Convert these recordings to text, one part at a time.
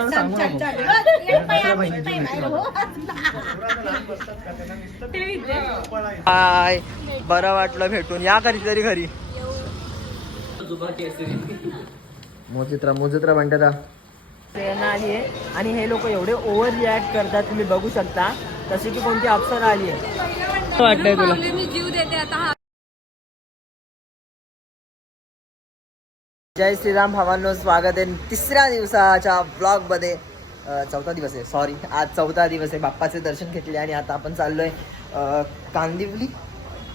मला सांगू नको. हाय, बरं वाटलं भेटून. या कधीतरी घरी. मोजित्रा म्हणतात प्रेरणा आली आहे आणि हे लोक एवढे ओव्हर रिॲक्ट करतात, तुम्ही बघू शकता. तशी की कोणती अप्सरा आली आहे. वाटतंय तुला? मी जीव देते आता. जय श्रीराम भावांनो, स्वागत आहे तिसऱ्या दिवसाच्या ब्लॉग मध्ये. चौथा दिवस आहे, सॉरी, आज चौथा दिवस आहे. बाप्पाचे दर्शन घेतले आणि आता आपण चाललोय कांदिवली,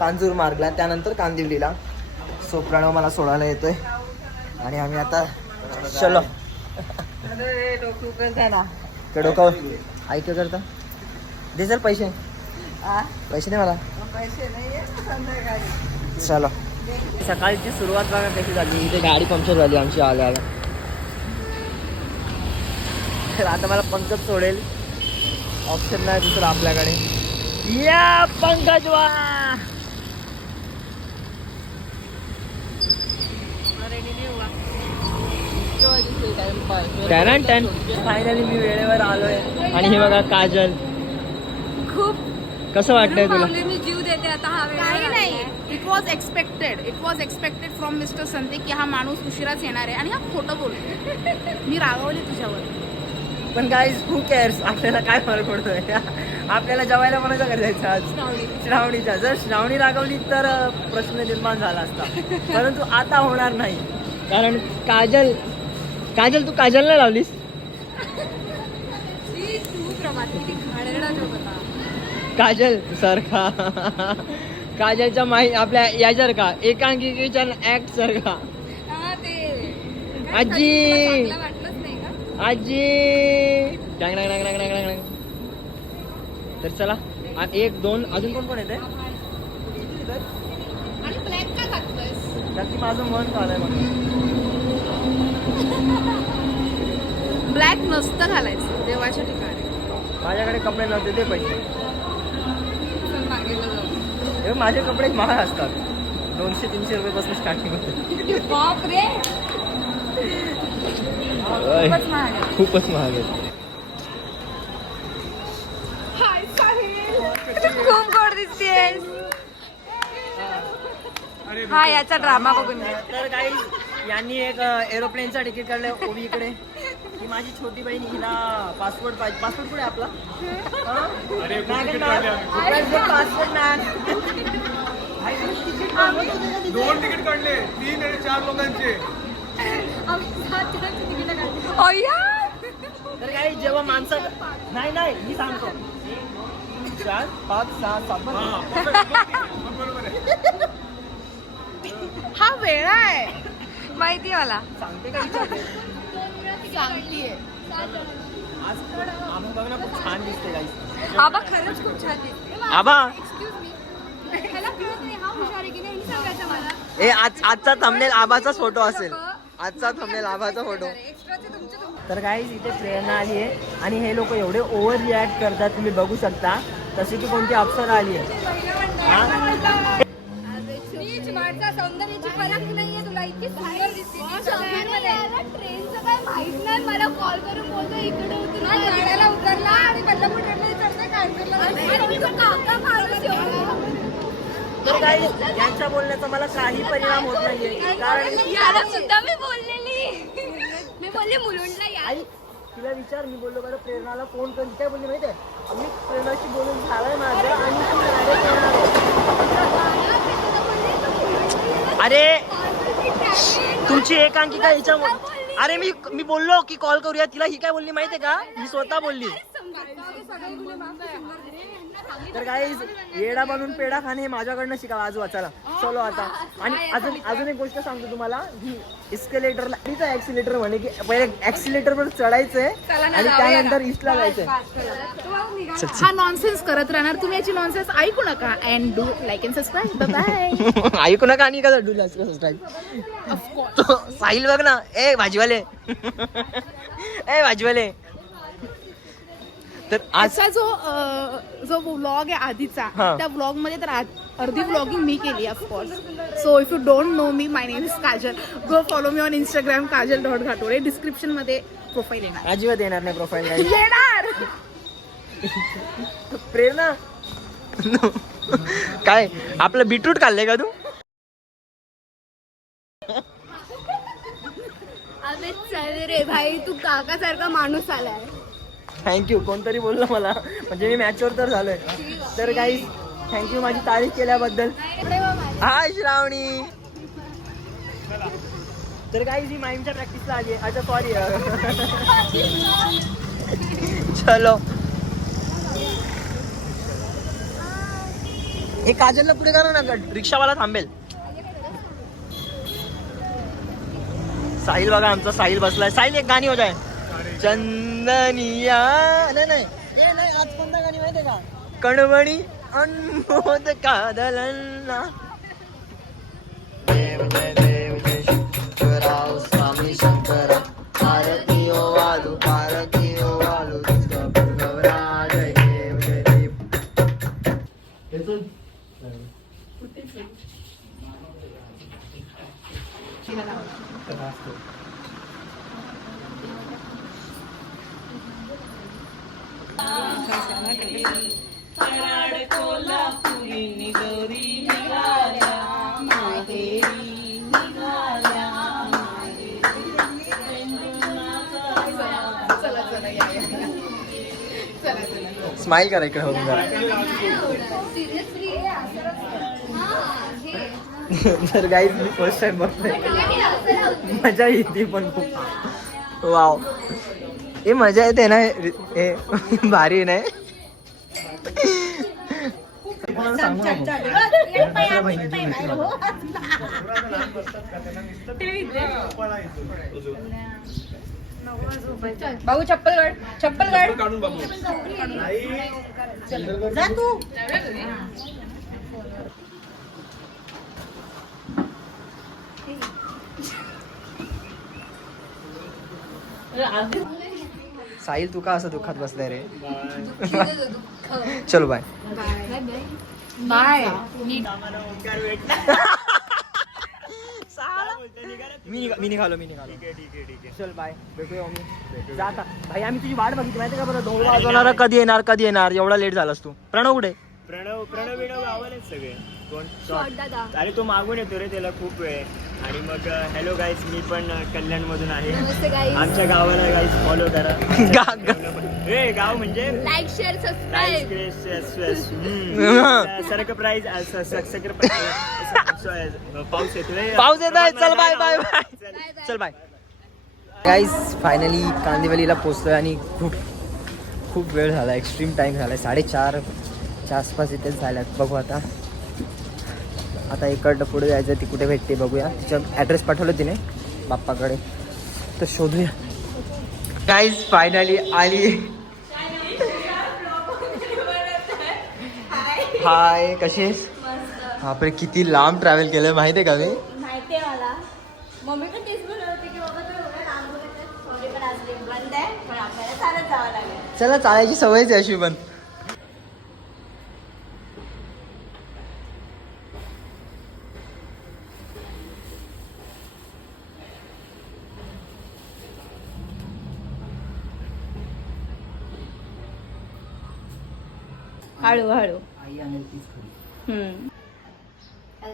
कांजूर मार्गला, त्यानंतर कांदिवलीला. सो प्रणव मला सोडायला येतोय आणि आम्ही आता चलो. डोकं ऐक करता देसाल पैसे नाही मला. चलो. सकाळची सुरुवात बघा कशी झाली. इथे गाडी पंक्चर झाली आमची आल्या. आता मला पंकज सोडेल, ऑप्शन नाही दुसरं आपल्याकडे. या पंकज वा. फायनली मी वेळेवर आलोय. आणि हे बघा काजल, खूप कसं वाटतंय तुला? मी जीव देते आता. काही नाही. It was expected from mister Sandeep की हा माणूस उशिराच येणार आहे आणि हा खोटं बोलतो. मी रागवले तुझ्यावर. पण गाईज हू केअर्स, आपल्याला काय फरक पडतोय. आपल्याला जेवायला कोणाच्या घरी जायचं आज? श्रावणीच्या. जर श्रावणी रागवली तर प्रश्न निर्माण झाला असता, परंतु आता होणार नाही. कारण काजल तू काजलला लावलीस. काजल सारखा, काजलच्या आपल्या यासारखा एकांकिकेच्या ऍक्ट सारखा. आजी आजी डांग डांग डांग डांग डांग डांग. तर चला, आणि 1 2 अजून कोण येते? माझं मन चालू आहे मला. ब्लॅक नसतं घालायचं देवाच्या ठिकाणी. माझ्याकडे कपडे नव्हते ते पैसे. माझे कपडे महाग असतात. 200-300 रुपयापासून स्टार्टिंग होते. बापरे, खूपच महाग आहे. खूप गोड दिसतेस. हा, याचा ड्रामा बघून घे. तर काही यांनी एक एरोप्लेनचा तिकीट काढलं ओवी इकडे. ही माझी छोटी बहीण, हिला पासपोर्ट पाहिजे. पासपोर्ट कुठे आपला? पासपोर्ट नाही. 2 तिकीट काढले, 3 आणि 4 लोकांचे. तर काही जेव्हा माणसं नाही मी सांगतो 4 5 6 7. हा वेळा आहे. माहिती मला. सांगते का विचारते? सांगतीये. आज आम्ही बघ ना, खूप छान दिसते गाईस. आबा खरंच खूप छान दिसते. आबा ह्याला कळत नाही, हा हुशार आहे की नाही सांगायचं मला. आजचा थंबनेल आबाचाच फोटो असेल. आजचा थंबनेल आबाचा फोटो. तर गाईज इथे प्रेरणा आली आहे आणि हे लोक एवढे ओव्हर रिॲक्ट करतात, तुम्ही बघू शकता. तशी की कोणती अप्सरा आली आहे. माझा सौंदर्याची फरक नाहीये तुला. इतकी सुंदर दिसते. ट्रेनचं काय माहित नाही. मला कॉल करून बोलतो इकडे उतर. गाड्याला उतरला आणि बल्लापूर ट्रेनमध्ये चढतोय. तर गाईज यांच्या बोलण्याचा मला काही परिणाम होत नाहीये. कारण सुद्धा मी बोललेली. मी बोलले मुलुंडला या. आई तिला विचार. मी बोललो बरं प्रेरणाला फोन करून काय बोलली माहिती आहे? मी प्रेरणाशी बोलून झालंय माझं आणि ती direct येणार आहे. अरे तुमची एकांकिका याच्यामुळे. अरे मी बोललो की कॉल करूया तिला. ही काय बोलली माहितीये का? ही स्वतः बोलली. तर गाईज येडा बनून पेढा खाणे हे माझ्याकडनं शिकावं. आज वाचायला चलो आता. आणि अजून एक गोष्ट सांगतो तुम्हाला. ही इस्केलेटरला ऍक्सिलेटर म्हणे की पहिले ऍक्सिलेटर वर चढायचंय आणि त्यानंतर इस्टला जायचंय. हा नॉनसेन्स करत राहणार. तुम्ही याची नॉनसेन्स ऐकू नका. And do like and subscribe. Bye. ऐकू नका आणि का डू सबस्क्राईब. साहिल बघ ना. ए भाजीवाले तर आजचा जो व्लॉग आहे आधीचा, त्या व्लॉग मध्ये तर अर्धी ब्लॉगिंग मी केली of course. So if you don't know me, my name is Kajal. Go follow me on Instagram Kajal Ghatole. डिस्क्रिप्शनमध्ये प्रोफाईल येणार. अजिबात येणार नाही प्रोफाईल. येणार. प्रेरणा काय आपलं बीटरूट खाल्लंय का तू? अबे चल रे भाई, तू काकासारखा माणूस आलाय. थँक्यू. कोणतरी बोललं मला, म्हणजे मी मॅचवर तर झालोय. तर गाईज थँक्यू माझी तारीफ केल्याबद्दल. हाय श्रावणी. तर गाईज ही माईमच्या प्रॅक्टिसला आली आहे. अच्छा सॉरी. चलो. हे काजलला पुढे करा ना, रिक्षावाला थांबेल. साहिल बघा, आमचा साहिल बसलाय. साहिल एक गाणी होत आहे. चंदनिया नाही आज कोणता गाणी माहितीये का? कणवणी अनमोद कादलना. देव जय देव जय शंकराव स्वामी शंकरा. आरती ओ वालू आरती ओ वालू गौरा. जय देव जय देव. स्माइल करा इकडे होऊन जरा. तर गाईज मी फर्स्ट टाइम बघतोय. मजा येते पण खूप. वाव हे मजा येते ना. हे भारी नाही. भाऊ चप्पल काढ, चप्पल काढ. काढून बाबू. जा तू. साहिल तू का असं दुःखात बसलाय रे? चलो बाय. बाय. मी निघालो. चल बाय. भेटूया मी. जा आता भाई. आम्ही तुझी वाट बघितली माहिती का बरं. 2 वाजवणार. कधी येणार एवढा लेट झालास तू. प्रणव कुठे? प्रणव गावालाच सगळे कोण. शॉट दादा. अरे तो मागून येतो रे, त्याला खूप वेळ. आणि मग हॅलो गाईज, मी पण कल्याण मधून आहे. नमस्ते गाईज. आमच्या गावाला गाईज फॉलो करा. हे गाव म्हणजे लाईक शेअर सबस्क्राईब. सरप्राईज पाऊस येतोय. पाऊस येतोय. चल बाय बाय बाय. चल बाय. गाईज फायनली कांदिवलीला पोचलोय आणि खूप वेळ झाला. एक्स्ट्रीम टाइम झाला. 4:30च्या आसपास इथेच झाल्यात. बघू आता इकडं पुढे जायचं. ती कुठे भेटते बघूया. तिच्या ॲड्रेस पाठवलं तिने बाप्पाकडे, तर शोधूया. गाईज फायनली आली. हाय कशी आहेस? बापरे किती लांब ट्रॅव्हल केलं माहिती आहे का मी. माहितीये मला. मम्मी पण तेच बोलत होती की बाबा तू एवढं लांब बोलत आहेस. सॉरी पण आज लिफ्ट बंद आहे, पण आपल्याला चालत जावं लागेल. चला चालायची सवयच आहे अशी पण. हळू हळू.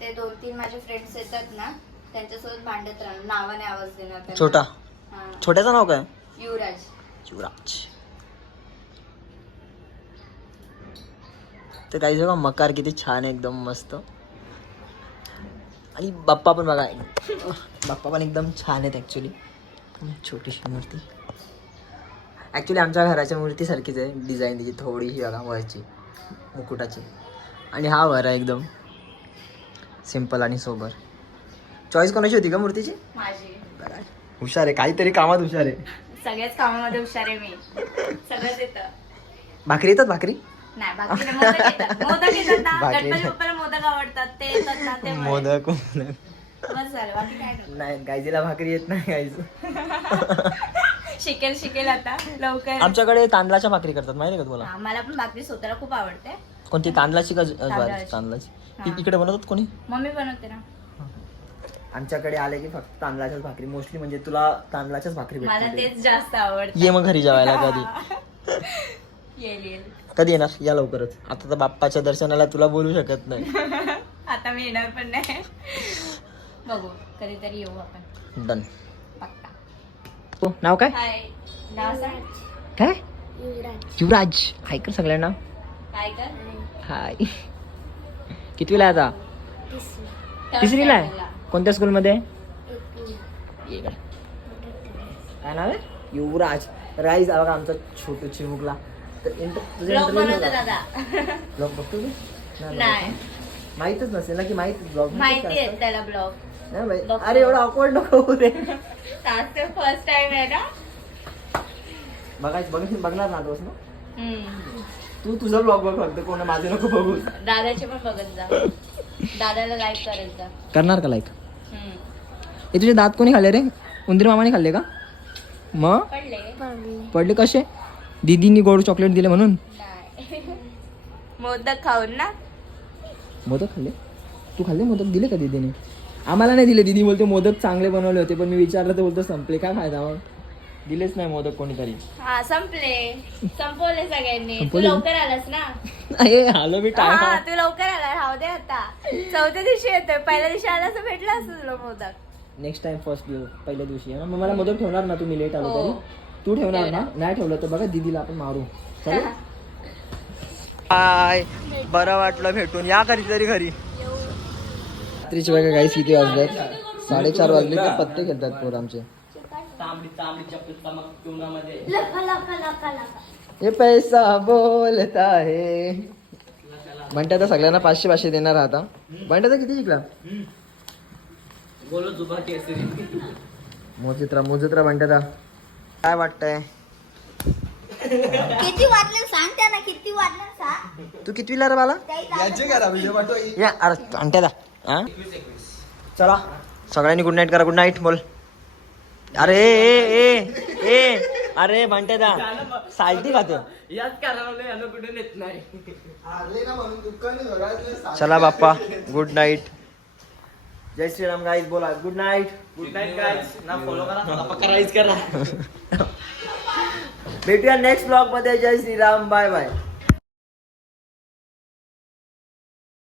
ते 2-3 माझे फ्रेंड्स येतात ना, त्यांच्यासोबत भांडत राहणार, नावाने आवाज देणार त्यांना. छोटा. हा. छोट्याचं नाव काय? युवराज. युवराज. तर काही बघा मकार किती छान आहे, एकदम मस्त. आणि बाप्पा पण बघा. बाप्पा पण एकदम छान आहेत ॲक्च्युली. छोटीशी मूर्ती. ॲक्च्युली आमच्या घराच्या मूर्तीसारखीच आहे डिझाईन तिची, थोडीशी बघा वरची मुकुटाची. आणि हा वर आहे एकदम सिम्पल आणि सोबर. चॉईस कोणाची होती का मूर्तीची? माझी. हुशार आहे, काहीतरी कामात हुशार आहे. सगळ्याच कामामध्ये हुशार आहे मी. सगळंच येतं. भाकरी येतात? भाकरी नाही, भाकरी नाही, मोदक येतात. मोदक येतात ना, भाकरी गणपती बाप्पाला मोदक आवडतात, ते येतात ना, ते मोदक. बस झालं, बाकी काय नाही. नाही गायजीला भाकरी येत नाही. गायचं शिकेल आता लवकर. आमच्याकडे तांदळाच्या भाकरी करतात माहिती आहे का तुम्हाला? मला पण भाकरी स्वतःला खूप आवडते. कोणती तांदळाची का तांदळाची. तांदळाची हा. इकडे बनवतात कोणी मम्मी बनवते ना. आमच्याकडे आले की फक्त तांदळाच्याच भाकरी मोस्टली म्हणजे तुला तांदळाच्याच भाकरी मला भेटतील तेच जास्त आवडतं. ये मग घरी जेवायला कधी येईल. कधी येणार या लवकरच आता तर बाप्पाच्या दर्शनाला तुला बोलू शकत नाही आता मी येणार पण नाही. बघू कधीतरी येऊ आपण डन पक्का. नाव काय हाय नाव सांग. काय युवराज हाय कर सगळ्यांना काय कर. हाय कितवीला आहे आता तिसरीला आहे कोणत्या स्कूलमध्ये इकडे. काय नाव आहे युवराज राईज बघा आमचा छोटू चिमुकला तर ब्लॉग बनवतो दादा. ब्लॉग बघतो तू नाही माहितच नसेल ना की माहित ब्लॉग माहिती आहे त्याला ब्लॉग. अरे एवढा ऑकवर्ड नको होऊ दे फर्स्ट टाइम आहे ना. बघणार ना दोस्त ना हम्म. तू तुझा ब्लॉग बघ फक्त कोण माझे नको बघू दादाचे पण बघत जा. दादाला लाईक करत जा. करणार का लाईक हम्म. हे तुझे दात कोणी खाल्ले रे उंदीर मामाने खाल्ले का मग पडले पडले कसे दीदींनी गोड चॉकलेट दिले म्हणून नाही. मोदक खाऊन ना. मोदक खाल्ले तू खाल्ले मोदक दिले का दीदीने आम्हाला नाही दिले दीदी बोलते मोदक चांगले बनवले होते पण मी विचारलं तर बोलतो संपले काय फायदा मग दिलेच नाही मोदक कोणीतरी हा संपवले सगळ्यांनी. तू संपवले? लवकर आलास ना. अरे आलो मी टाइम हा तू लवकर आला. राहू दे आता. चौथ्या दिवशी येतोय. पहिल्या दिवशी आला तर भेटला असं तुला मोदक. नेक्स्ट टाइम फर्स्ट पहिल्या दिवशी आहे ना मग मला मोदक ठेवणार ना तुम्ही लेट आलो हो. तरी तू ठेवणार ना नाही ठेवलं तर बघा दीदीला आपण मारू चालेल हाय बरं वाटलं भेटून या कधीतरी घरी रात्रीचे बघा काही किती वाजल्यात 4:30 वाजले तर पत्ते खेळतात पोर आमचे हे पैसा बोलता है म्हणतात सगळ्यांना 500 देणार आता म्हणतात किती जिंकला मोजित्रा म्हणतात काय वाटतंय किती वाटलं सांग त्यांना. किती वाटलं सांग. तू कितवीला रे बाला या अरे आणत्या दा हा? चला सगळ्यांनी गुड नाईट करा गुड नाईट बोल अरे ए ए ए अरे म्हणते दा साल्टी खातो चला बाप्पा गुड नाईट जय श्रीराम गाईज बोला गुड नाईट गाईज ना फॉलो करा पक्का राईज करा भेटूया नेक्स्ट ब्लॉग मध्ये जय श्रीराम बाय बाय